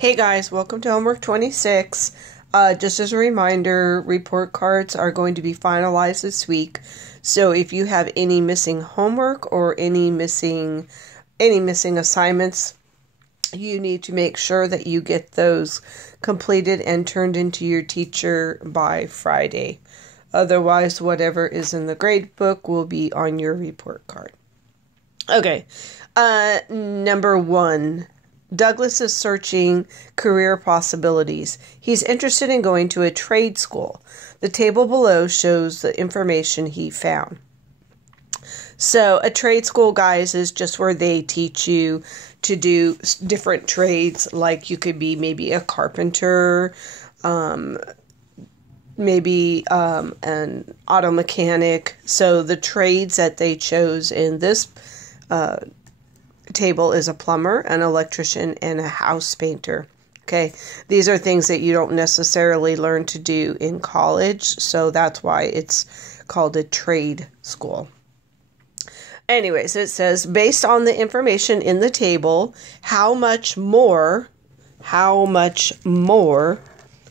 Hey guys, welcome to Homework 26. Just as a reminder, report cards are going to be finalized this week. So if you have any missing homework or any missing assignments, you need to make sure that you get those completed and turned into your teacher by Friday. Otherwise, whatever is in the grade book will be on your report card. Okay, number 1. Douglas is searching career possibilities. He's interested in going to a trade school. The table below shows the information he found. So a trade school, guys, is just where they teach you to do different trades. Like you could be maybe a carpenter, maybe an auto mechanic. So the trades that they chose in this table is a plumber, an electrician, and a house painter. Okay, these are things that you don't necessarily learn to do in college, so that's why it's called a trade school. Anyways, it says, based on the information in the table, how much more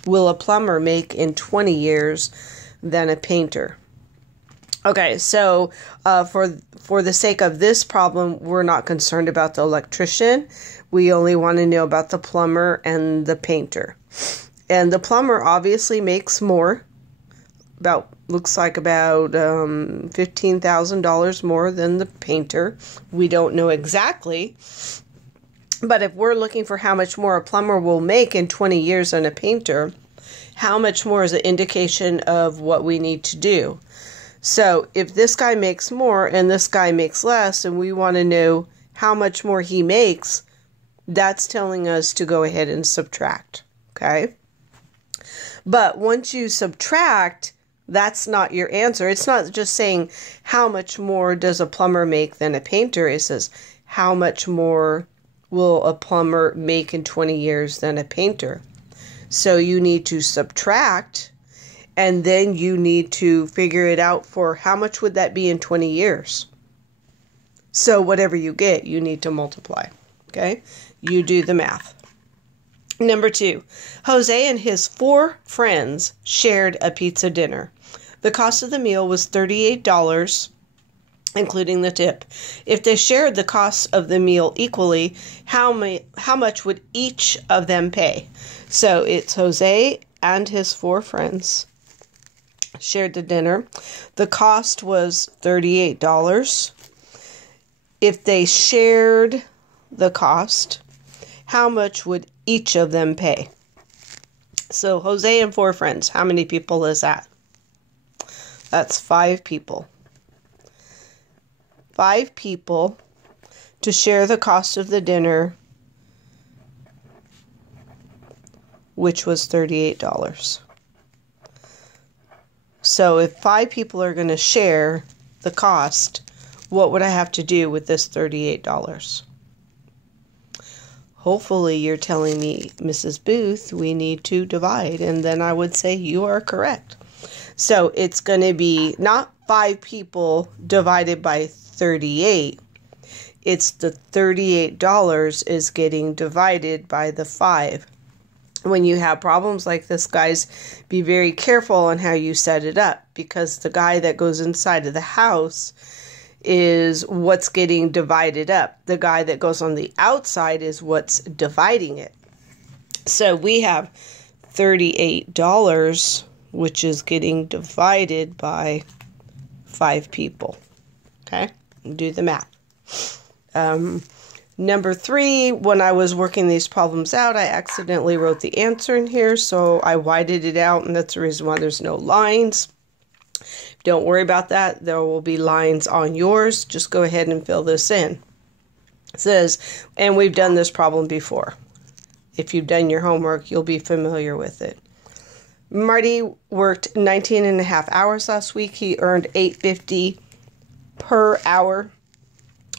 will a plumber make in 20 years than a painter? Okay, so for the sake of this problem, we're not concerned about the electrician. We only want to know about the plumber and the painter. And the plumber obviously makes more, looks like about $15,000 more than the painter. We don't know exactly. But if we're looking for how much more a plumber will make in 20 years than a painter, how much more is an indication of what we need to do. So if this guy makes more and this guy makes less, and we want to know how much more he makes, that's telling us to go ahead and subtract, okay? But once you subtract, that's not your answer. It's not just saying how much more does a plumber make than a painter. It says how much more will a plumber make in 20 years than a painter. So you need to subtract, and then you need to figure it out for how much would that be in 20 years. So whatever you get, you need to multiply. Okay? You do the math. Number 2. Jose and his 4 friends shared a pizza dinner. The cost of the meal was $38, including the tip. If they shared the cost of the meal equally, how much would each of them pay? So it's Jose and his 4 friends shared the dinner. The cost was $38. If they shared the cost, how much would each of them pay? So Jose and 4 friends, how many people is that? That's 5 people. 5 people to share the cost of the dinner, which was $38. So if 5 people are going to share the cost, what would I have to do with this $38? Hopefully you're telling me, Mrs. Booth, we need to divide, and then I would say you are correct. So it's going to be not 5 people divided by 38. It's the $38 is getting divided by the 5. When you have problems like this, guys, be very careful on how you set it up, because the guy that goes inside of the house is what's getting divided up. The guy that goes on the outside is what's dividing it. So we have $38, which is getting divided by 5 people. Okay? Do the math. Number 3, when I was working these problems out, I accidentally wrote the answer in here, so I whited it out, and that's the reason why there's no lines. Don't worry about that. There will be lines on yours. Just go ahead and fill this in. It says, and we've done this problem before. If you've done your homework, you'll be familiar with it. Marty worked 19 and a half hours last week. He earned $8.50 per hour.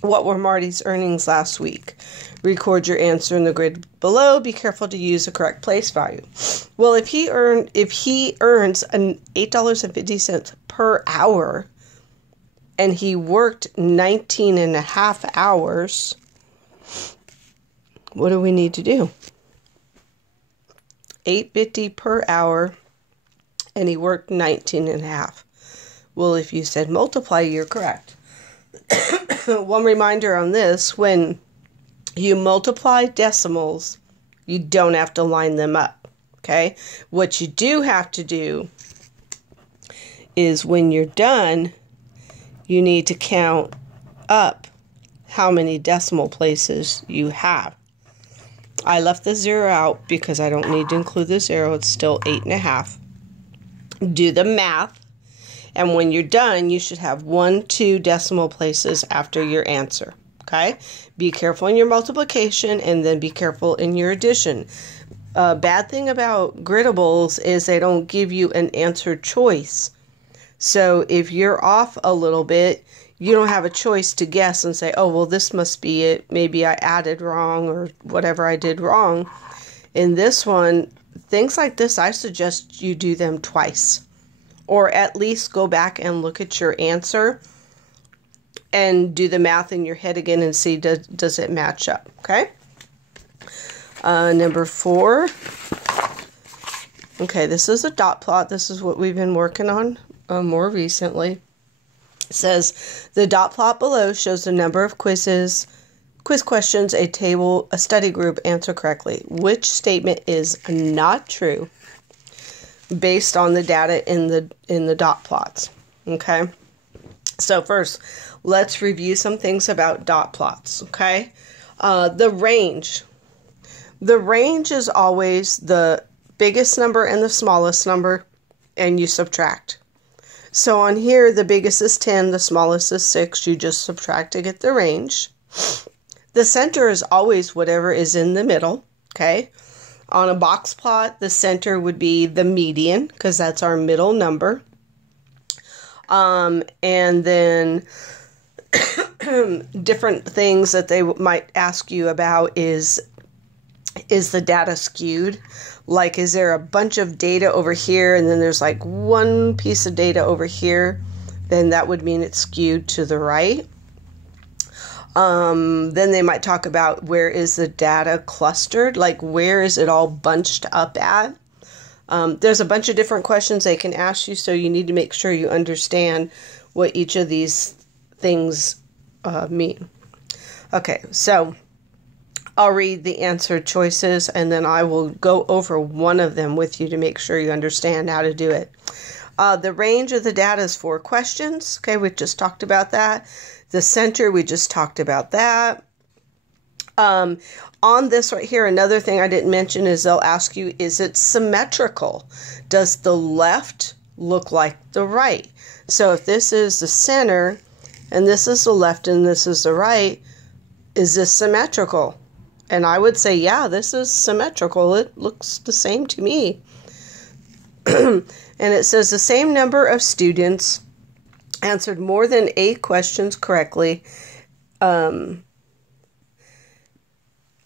What were Marty's earnings last week? Record your answer in the grid below. Be careful to use the correct place value. Well, if he earns an $8.50 per hour, and he worked 19 and a half hours, what do we need to do? $8.50 per hour, and he worked 19 and a half. Well, if you said multiply, you're correct. One reminder on this, when you multiply decimals, you don't have to line them up, okay? What you do have to do is when you're done, you need to count up how many decimal places you have. I left the 0 out because I don't need to include the 0. It's still 8.5. Do the math. And when you're done, you should have 1, 2 decimal places after your answer. Okay? Be careful in your multiplication and then be careful in your addition. Bad thing about gridables is they don't give you an answer choice. So if you're off a little bit, you don't have a choice to guess and say, oh, well, this must be it. Maybe I added wrong or whatever I did wrong. In this one, things like this, I suggest you do them twice. Or at least go back and look at your answer and do the math in your head again and see does it match up, okay? Number 4. Okay, this is a dot plot. This is what we've been working on more recently. It says, the dot plot below shows the number of quiz questions a study group answer correctly. Which statement is not true based on the data in the dot plots? Okay, so first let's review some things about dot plots. Okay, the range is always the biggest number and the smallest number, and you subtract. So on here, the biggest is 10, the smallest is 6. You just subtract to get the range. The center is always whatever is in the middle. Okay, on a box plot, the center would be the median, because that's our middle number. And then different things that they might ask you about is the data skewed? Like, is there a bunch of data over here and then there's like one piece of data over here? Then that would mean it's skewed to the right. Then they might talk about where is the data clustered, like where is it all bunched up at. There's a bunch of different questions they can ask you, so you need to make sure you understand what each of these things mean. Okay, so I'll read the answer choices and then I will go over one of them with you to make sure you understand how to do it. The range of the data is 4 questions. Okay, we just talked about that. The center, we just talked about that. On this right here, another thing I didn't mention is they'll ask you, is it symmetrical? Does the left look like the right? So if this is the center and this is the left and this is the right, is this symmetrical? And I would say, yeah, this is symmetrical. It looks the same to me. And it says the same number of students answered more than 8 questions correctly.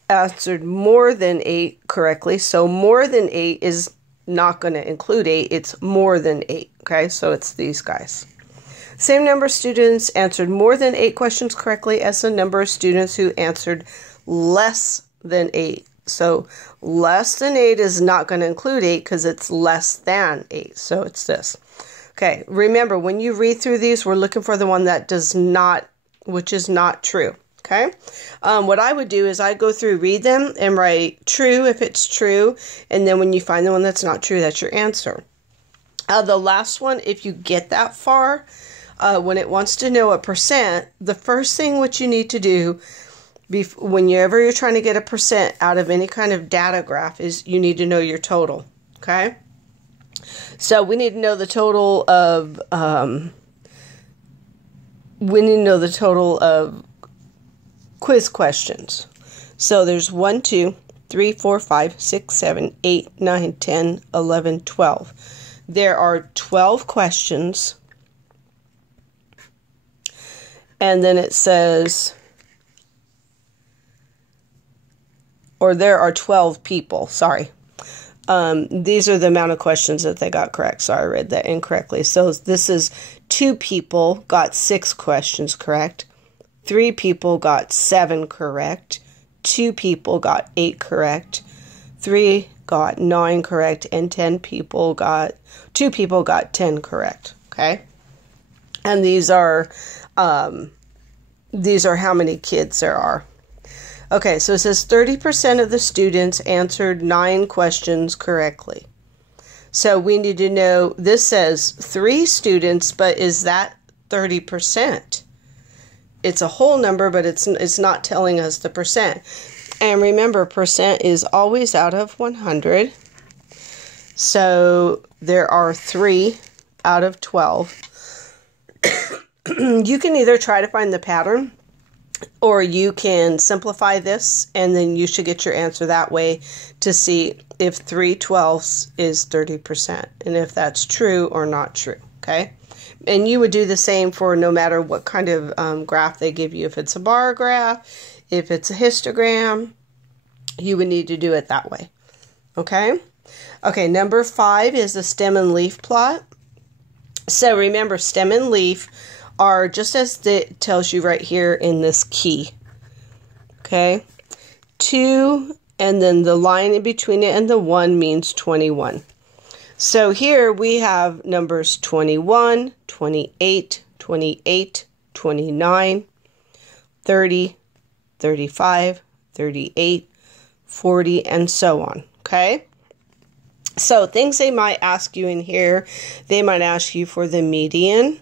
Answered more than 8 correctly. So more than 8 is not going to include 8. It's more than 8. Okay, so it's these guys. Same number of students answered more than 8 questions correctly as the number of students who answered less than 8. So less than 8 is not going to include 8 because it's less than 8. So it's this. Okay, remember when you read through these, we're looking for the one that does not, which is not true. Okay, what I would do is I'd go through, read them, and write true if it's true. And then when you find the one that's not true, that's your answer. The last one, if you get that far, when it wants to know a percent, the first thing what you need to do whenever you're trying to get a percent out of any kind of data graph is you need to know your total. Okay, so we need to know the total of quiz questions. So there's 1, 2, 3, 4, 5, 6, 7, 8, 9, 10, 11, 12. There are 12 questions. And then it says, or there are 12 people, sorry. These are the amount of questions that they got correct. So I read that incorrectly. So this is 2 people got 6 questions correct. 3 people got 7 correct. 2 people got 8 correct. 3 got 9 correct, and 2 people got 10 correct. Okay, and these are how many kids there are. Okay, so it says 30% of the students answered 9 questions correctly. So we need to know, this says 3 students, but is that 30%? It's a whole number, but it's not telling us the percent. And remember, percent is always out of 100. So there are 3 out of 12. You can either try to find the pattern, or you can simplify this, and then you should get your answer that way to see if 3/12 is 30%, and if that's true or not true, okay? And you would do the same for no matter what kind of graph they give you. If it's a bar graph, if it's a histogram, you would need to do it that way, okay? Okay, number 5 is the stem and leaf plot. So remember, stem and leaf are just as it tells you right here in this key. Okay, 2, and then the line in between it and the 1 means 21. So here we have numbers 21, 28, 28, 29, 30, 35, 38, 40, and so on. Okay, so things they might ask you in here, they might ask you for the median.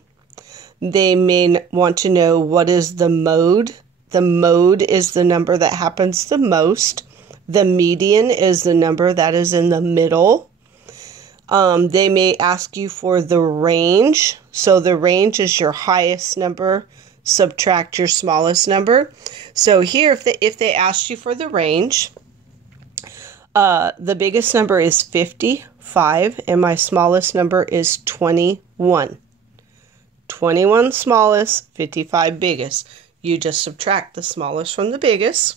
They may want to know what is the mode. The mode is the number that happens the most. The median is the number that is in the middle. They may ask you for the range. So the range is your highest number, subtract your smallest number. So here, if they asked you for the range, the biggest number is 55, and my smallest number is 21. 21 smallest, 55 biggest. You just subtract the smallest from the biggest.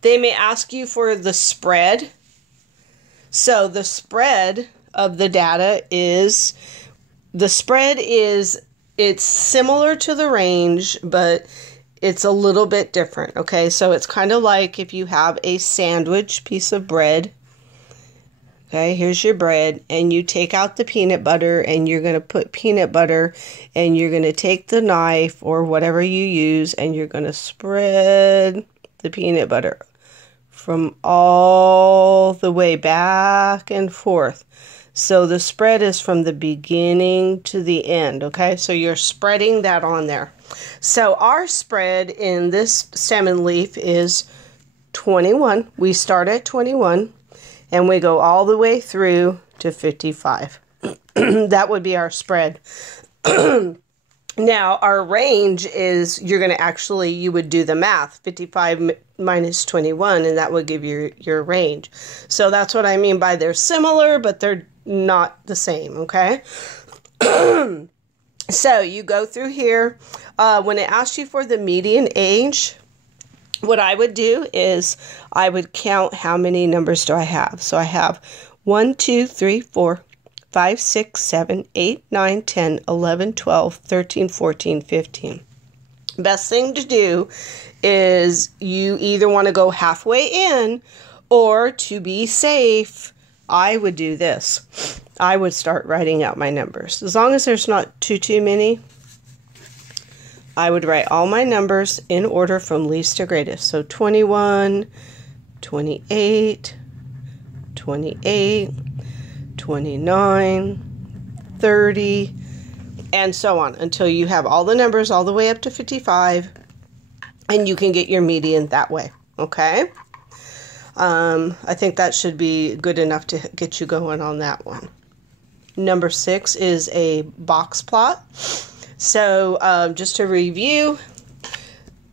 They may ask you for the spread. So the spread of the data is, it's similar to the range, but it's a little bit different. Okay, so it's kind of like if you have a sandwich piece of bread. Okay, here's your bread, and you take out the peanut butter, and you're going to put peanut butter, and you're going to take the knife or whatever you use, and you're going to spread the peanut butter from all the way back and forth. So the spread is from the beginning to the end, okay? So you're spreading that on there. So our spread in this stem and leaf is 21. We start at 21. And we go all the way through to 55. That would be our spread. Now, our range is, you would do the math. 55 minus 21, and that would give you your range. So that's what I mean by they're similar, but they're not the same, okay? So you go through here. When it asks you for the median age, what I would do is I would count how many numbers do I have. So I have 1, 2, 3, 4, 5, 6, 7, 8, 9, 10, 11, 12, 13, 14, 15. Best thing to do is you either want to go halfway in, or to be safe, I would do this. I would start writing out my numbers. As long as there's not too many, I would write all my numbers in order from least to greatest. So 21, 28, 28, 29, 30, and so on until you have all the numbers all the way up to 55, and you can get your median that way, okay? I think that should be good enough to get you going on that one. Number 6 is a box plot. So just to review,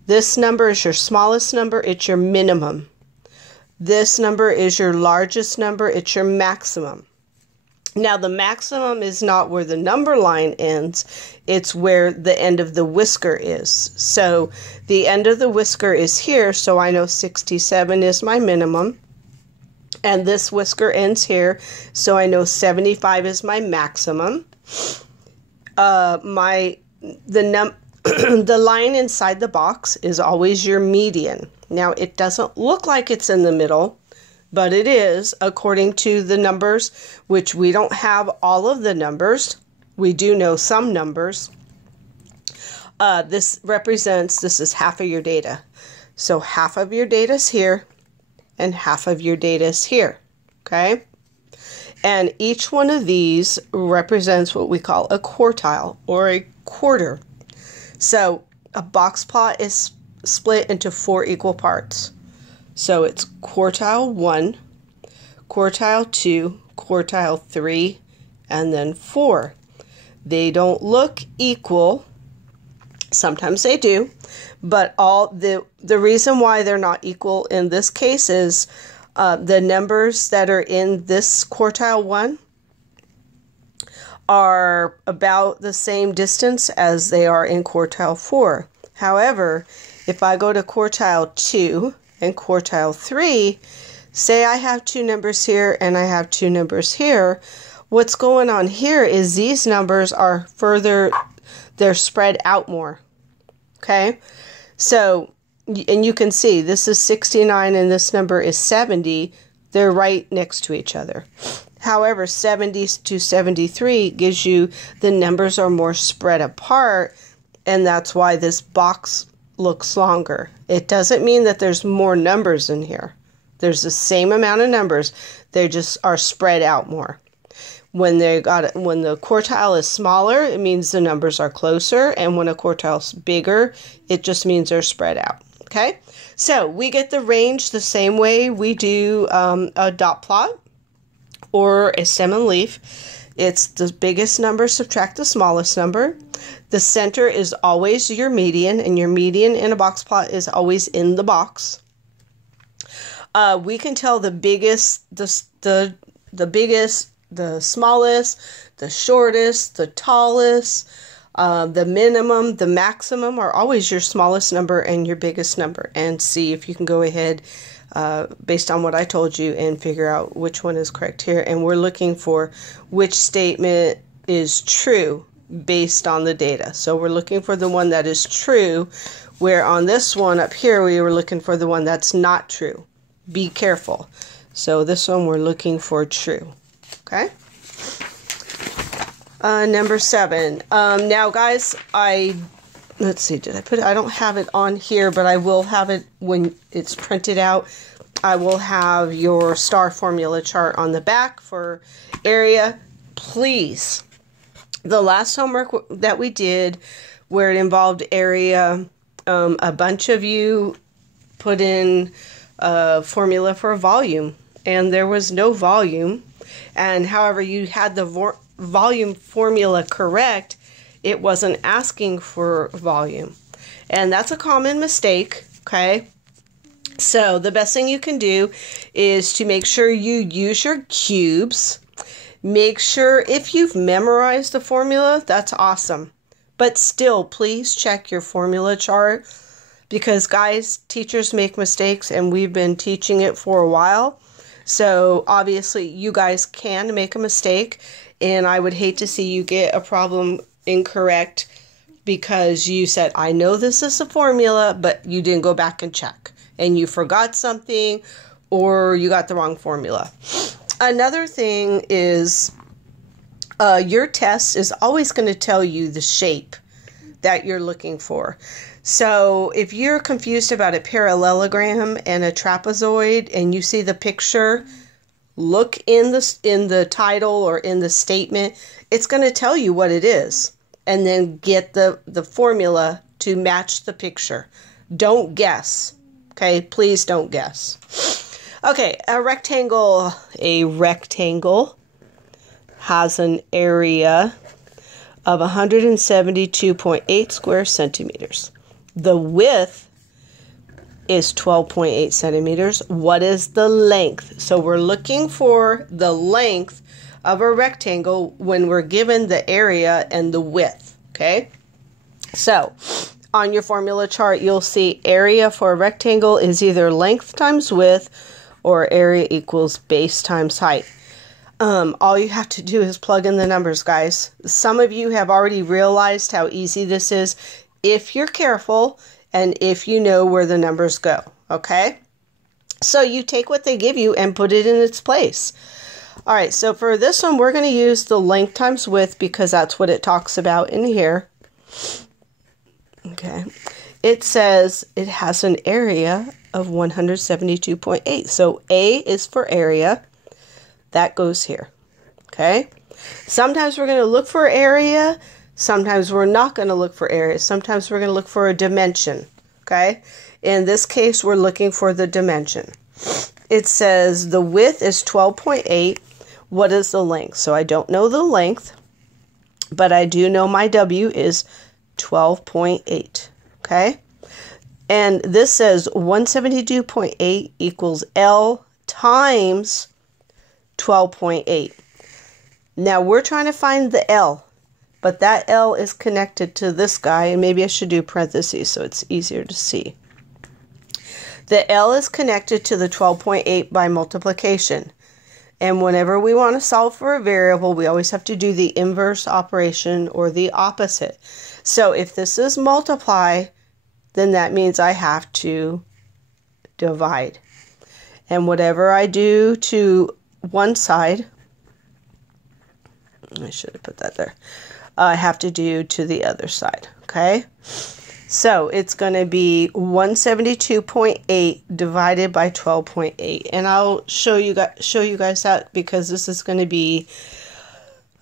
this number is your smallest number, it's your minimum. This number is your largest number, it's your maximum. Now the maximum is not where the number line ends, it's where the end of the whisker is. So the end of the whisker is here, so I know 67 is my minimum. And this whisker ends here, so I know 75 is my maximum. The line inside the box is always your median. Now, it doesn't look like it's in the middle, but it is according to the numbers, which we don't have all of the numbers. We do know some numbers. This is half of your data. So half of your data is here and half of your data is here. Okay? And each one of these represents what we call a quartile or a quarter. So a box plot is split into 4 equal parts. So it's quartile 1, quartile 2, quartile 3, and then 4. They don't look equal. Sometimes they do, but the reason why they're not equal in this case is the numbers that are in this quartile 1 are about the same distance as they are in quartile 4. However, if I go to quartile 2 and quartile 3, say I have 2 numbers here and I have 2 numbers here, what's going on here is these numbers are further, they're spread out more. Okay? So, and you can see this is 69 and this number is 70. They're right next to each other. However, 70 to 73 gives you the numbers are more spread apart, and that's why this box looks longer. It doesn't mean that there's more numbers in here. There's the same amount of numbers. They just are spread out more. When the quartile is smaller, it means the numbers are closer, and when a quartile is bigger, it just means they're spread out. Okay, so we get the range the same way we do a dot plot or a stem and leaf. It's the biggest number subtract the smallest number. The center is always your median, and your median in a box plot is always in the box. We can tell the biggest, the biggest, the smallest, the shortest, the tallest, the minimum, the maximum are always your smallest number and your biggest number. And see if you can go ahead based on what I told you and figure out which one is correct here. And we're looking for which statement is true based on the data. So we're looking for the one that is true, where on this one up here we were looking for the one that's not true. Be careful. So this one we're looking for true. Okay. Number 7. Now guys, let's see, did I put it? I don't have it on here, but I will have it when it's printed out. I will have your star formula chart on the back for area. Please, the last homework that we did where it involved area, a bunch of you put in a formula for volume, and there was no volume. And however you had the volume formula correct, it wasn't asking for volume. And that's a common mistake, okay? So the best thing you can do is to make sure you use your cubes. Make sure if you've memorized the formula, that's awesome. But still, please check your formula chart, because guys, teachers make mistakes and we've been teaching it for a while. So obviously you guys can make a mistake, and I would hate to see you get a problem incorrect because you said, I know this is a formula, but you didn't go back and check and you forgot something or you got the wrong formula. Another thing is your test is always going to tell you the shape that you're looking for. So if you're confused about a parallelogram and a trapezoid and you see the picture, look in the title or in the statement. It's going to tell you what it is. And then get the formula to match the picture. Don't guess. Okay, please don't guess. Okay, a rectangle has an area of 172.8 square centimeters. The width is 12.8 centimeters. What is the length? So we're looking for the length of a rectangle when we're given the area and the width, okay? So on your formula chart, you'll see area for a rectangle is either length times width or area equals base times height. All you have to do is plug in the numbers, guys. Some of you have already realized how easy this is if you're careful and if you know where the numbers go, okay? So you take what they give you and put it in its place. All right, so for this one, we're going to use the length times width because that's what it talks about in here. Okay, it says it has an area of 172.8. So A is for area. That goes here. Okay, sometimes we're going to look for area. Sometimes we're not going to look for area. Sometimes we're going to look for a dimension. Okay, in this case, we're looking for the dimension. It says the width is 12.8. What is the length? So I don't know the length, but I do know my W is 12.8. Okay, and this says 172.8 equals L times 12.8. Now we're trying to find the L, but that L is connected to this guy, and maybe I should do parentheses so it's easier to see. The L is connected to the 12.8 by multiplication. And whenever we want to solve for a variable, we always have to do the inverse operation or the opposite. So if this is multiply, then that means I have to divide. And whatever I do to one side, I should have put that there, I have to do to the other side, okay? So it's going to be 172.8 divided by 12.8. And I'll show you guys that because this is going to be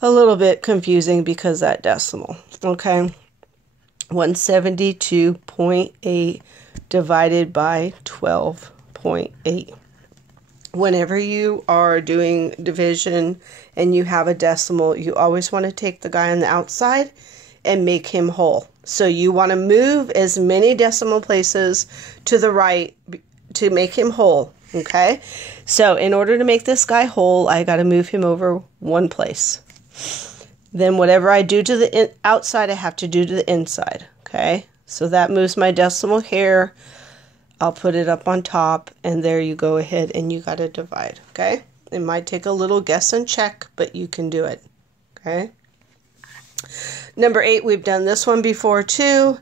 a little bit confusing because that decimal, okay? 172.8 divided by 12.8. Whenever you are doing division and you have a decimal, you always want to take the guy on the outside and make him whole. So you want to move as many decimal places to the right to make him whole, okay? So in order to make this guy whole, I got to move him over one place. Then whatever I do to the outside, I have to do to the inside, okay? So that moves my decimal here. I'll put it up on top, and there you go ahead, and you got to divide, okay? It might take a little guess and check, but you can do it, okay? Number 8, we've done this one before too.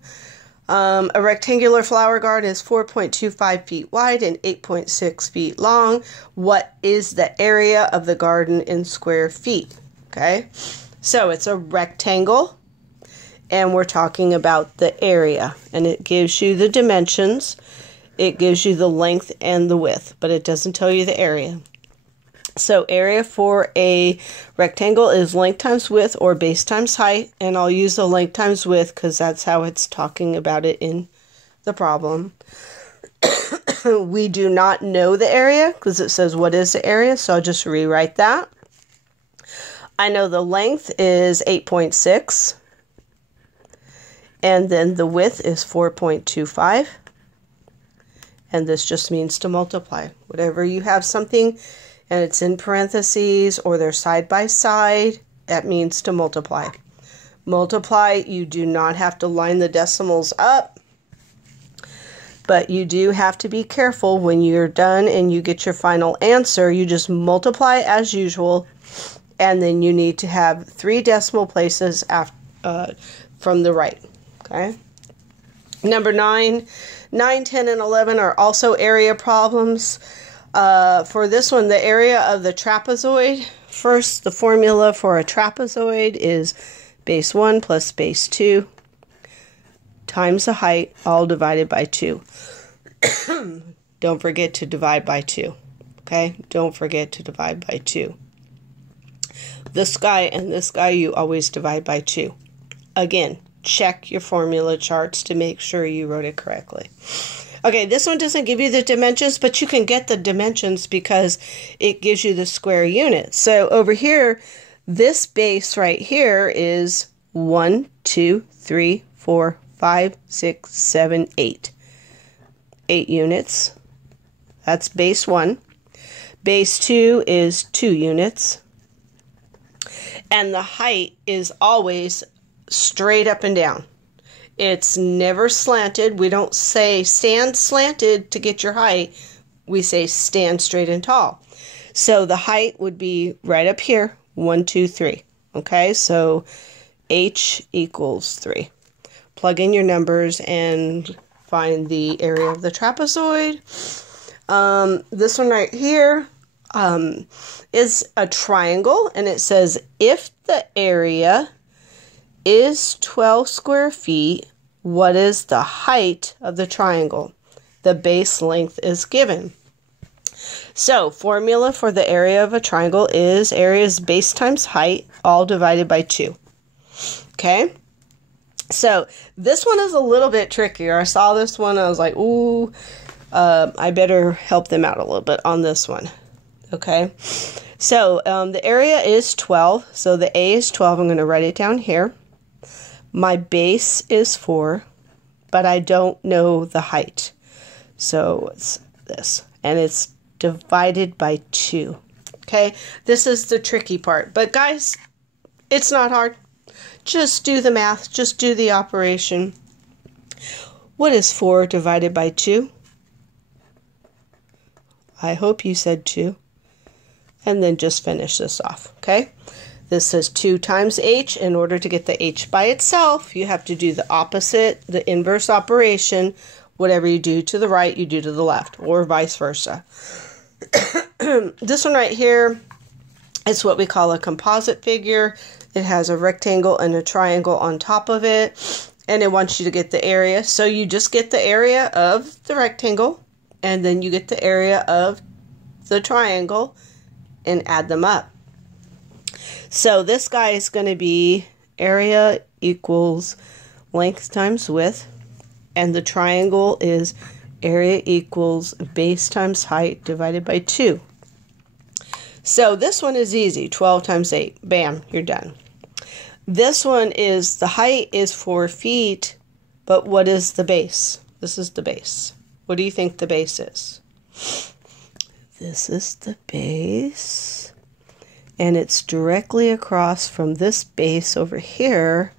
A rectangular flower garden is 4.25 feet wide and 8.6 feet long. What is the area of the garden in square feet? Okay, so it's a rectangle, and we're talking about the area, and it gives you the dimensions. It gives you the length and the width, but it doesn't tell you the area. So area for a rectangle is length times width or base times height. And I'll use the length times width because that's how it's talking about it in the problem. We do not know the area because it says what is the area. So I'll just rewrite that. I know the length is 8.6. And then the width is 4.25. And this just means to multiply. Whatever you have something and it's in parentheses or they're side by side, that means to multiply. Multiply, you do not have to line the decimals up, but you do have to be careful when you're done and you get your final answer. You just multiply as usual, and then you need to have 3 decimal places from the right, okay? Number 9, 9, 10, and 11 are also area problems. For this one, the area of the trapezoid. First, the formula for a trapezoid is base 1 plus base 2 times the height, all divided by 2. Don't forget to divide by 2. Okay? Don't forget to divide by 2. This guy and this guy, you always divide by 2. Again, check your formula charts to make sure you wrote it correctly. Okay, this one doesn't give you the dimensions, but you can get the dimensions because it gives you the square unit. So over here, this base right here is 1, 2, 3, 4, 5, 6, 7, 8. 8 units. That's base 1. Base 2 is 2 units. And the height is always straight up and down. It's never slanted. We don't say stand slanted to get your height. We say stand straight and tall. So the height would be right up here, 1, 2, 3. Okay, so H equals 3. Plug in your numbers and find the area of the trapezoid. This one right here is a triangle, and it says if the area is 12 square feet, what is the height of the triangle? The base length is given. So, formula for the area of a triangle is area's base times height, all divided by 2. Okay? So, this one is a little bit trickier. I saw this one, I was like, ooh, I better help them out a little bit on this one. Okay? So, the area is 12, so the A is 12. I'm going to write it down here. My base is 4, but I don't know the height. So, it's this. And it's divided by 2. Okay? This is the tricky part. But guys, it's not hard. Just do the math. Just do the operation. What is 4 divided by 2? I hope you said 2. And then just finish this off. Okay? This says 2 times h. In order to get the h by itself, you have to do the opposite, the inverse operation. Whatever you do to the right, you do to the left, or vice versa. This one right here is what we call a composite figure. It has a rectangle and a triangle on top of it, and it wants you to get the area. So you just get the area of the rectangle, and then you get the area of the triangle, and add them up. So this guy is going to be area equals length times width, and the triangle is area equals base times height divided by 2. So this one is easy. 12 times 8. Bam, you're done. This one is, the height is 4 feet, but what is the base? This is the base. What do you think the base is? This is the base. And it's directly across from this base over here.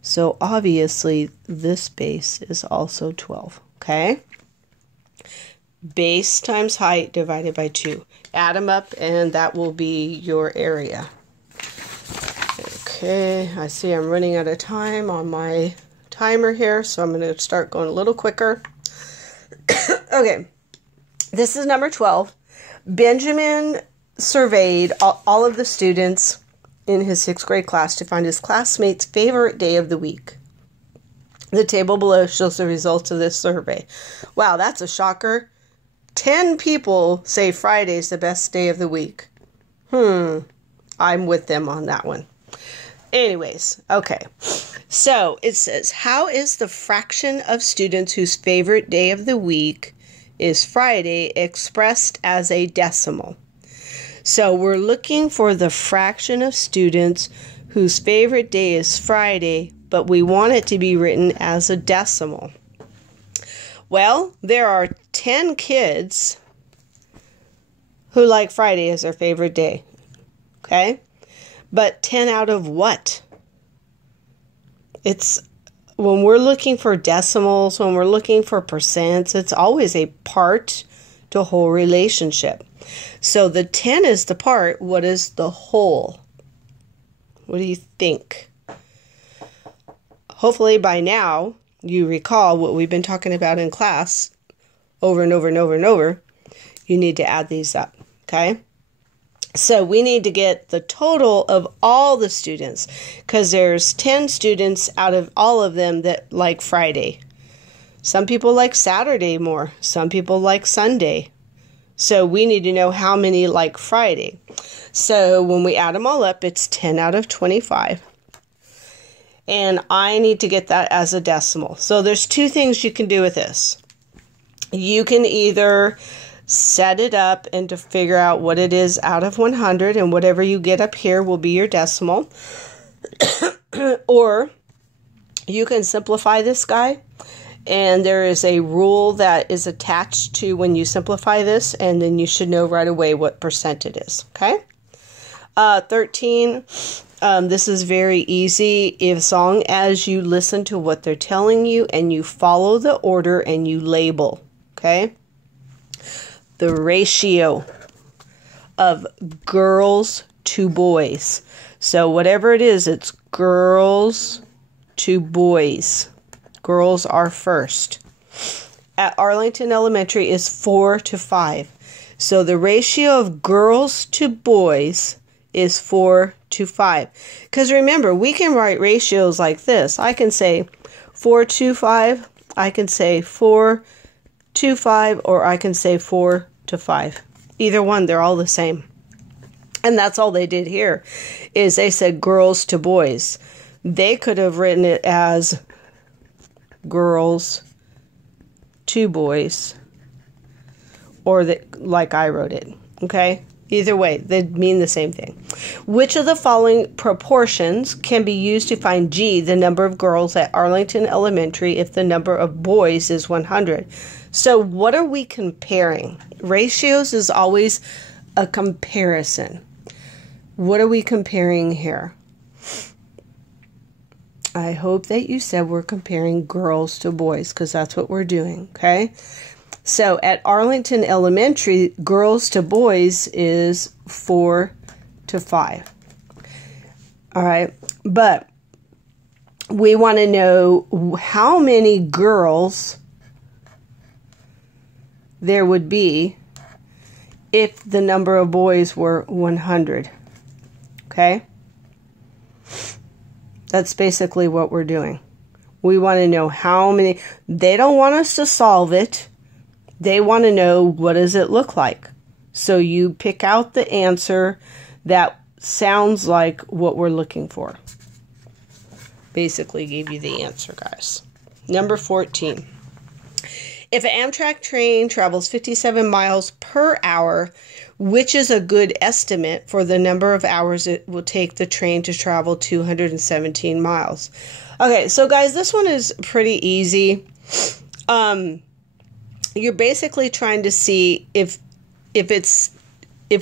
So obviously this base is also 12. Okay? Base times height divided by 2. Add them up and that will be your area. Okay, I see I'm running out of time on my timer here, so I'm going to start going a little quicker. Okay, this is number 12. Benjamin surveyed all of the students in his 6th grade class to find his classmates' favorite day of the week. The table below shows the results of this survey. Wow, that's a shocker. 10 people say Friday's the best day of the week. I'm with them on that one. Anyways, okay. So it says, how is the fraction of students whose favorite day of the week is Friday expressed as a decimal? So we're looking for the fraction of students whose favorite day is Friday, but we want it to be written as a decimal. Well, there are 10 kids who like Friday as their favorite day. Okay? But 10 out of what? It's, when we're looking for decimals, when we're looking for percents, it's always a part to whole relationship. So the 10 is the part. What is the whole? What do you think? Hopefully by now you recall what we've been talking about in class over and over and over and over. You need to add these up, okay? So we need to get the total of all the students, because there's 10 students out of all of them that like Friday. Some people like Saturday more. Some people like Sunday. So we need to know how many like Friday. So when we add them all up, it's 10 out of 25. And I need to get that as a decimal. So there's 2 things you can do with this. You can either set it up and to figure out what it is out of 100, and whatever you get up here will be your decimal. Or you can simplify this guy, and there is a rule that is attached to when you simplify this, and then you should know right away what percent it is. Okay? 13, this is very easy as long as you listen to what they're telling you and you follow the order and you label. Okay? The ratio of girls to boys. So whatever it is, it's girls to boys. Girls are first. at Arlington Elementary is 4 to 5. So the ratio of girls to boys is 4 to 5. Because remember, we can write ratios like this. I can say 4 to 5. I can say 4 to 5, or I can say 4 to 5. Either one, they're all the same. And that's all they did here, is they said girls to boys. They could have written it as girls to boys, or like I wrote it, okay? Either way, they mean the same thing. Which of the following proportions can be used to find G, the number of girls at Arlington Elementary, if the number of boys is 100? So what are we comparing? Ratios is always a comparison. What are we comparing here? I hope that you said we're comparing girls to boys, because that's what we're doing, okay? So at Arlington Elementary, girls to boys is 4 to 5. All right, but we want to know how many girls there would be if the number of boys were 100, okay? That's basically what we're doing. We want to know how many. They don't want us to solve it. They want to know, what does it look like? So you pick out the answer that sounds like what we're looking for. Basically gave you the answer, guys. Number 14. If an Amtrak train travels 57 miles per hour, which is a good estimate for the number of hours it will take the train to travel 217 miles. Okay, so guys, this one is pretty easy. You're basically trying to see if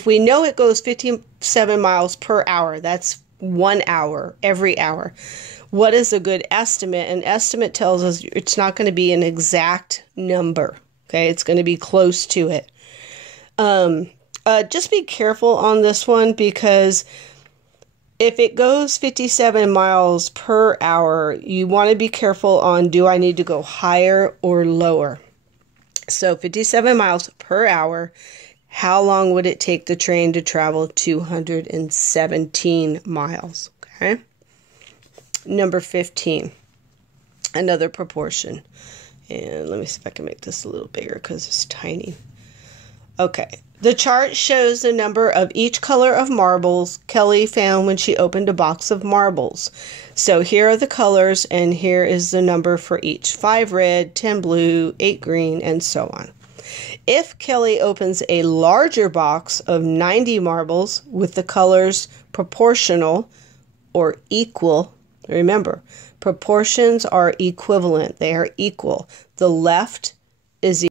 we know it goes 57 miles per hour, that's 1 hour, every hour. What is a good estimate? An estimate tells us it's not going to be an exact number. Okay, it's going to be close to it. Just be careful on this one, because if it goes 57 miles per hour, you want to be careful on, do I need to go higher or lower? So 57 miles per hour, how long would it take the train to travel 217 miles? Okay. Number 15, another proportion. And let me see if I can make this a little bigger because it's tiny. Okay. The chart shows the number of each color of marbles Kelly found when she opened a box of marbles. So here are the colors, and here is the number for each. 5 red, 10 blue, 8 green, and so on. If Kelly opens a larger box of 90 marbles with the colors proportional or equal, remember, proportions are equivalent. They are equal. The left is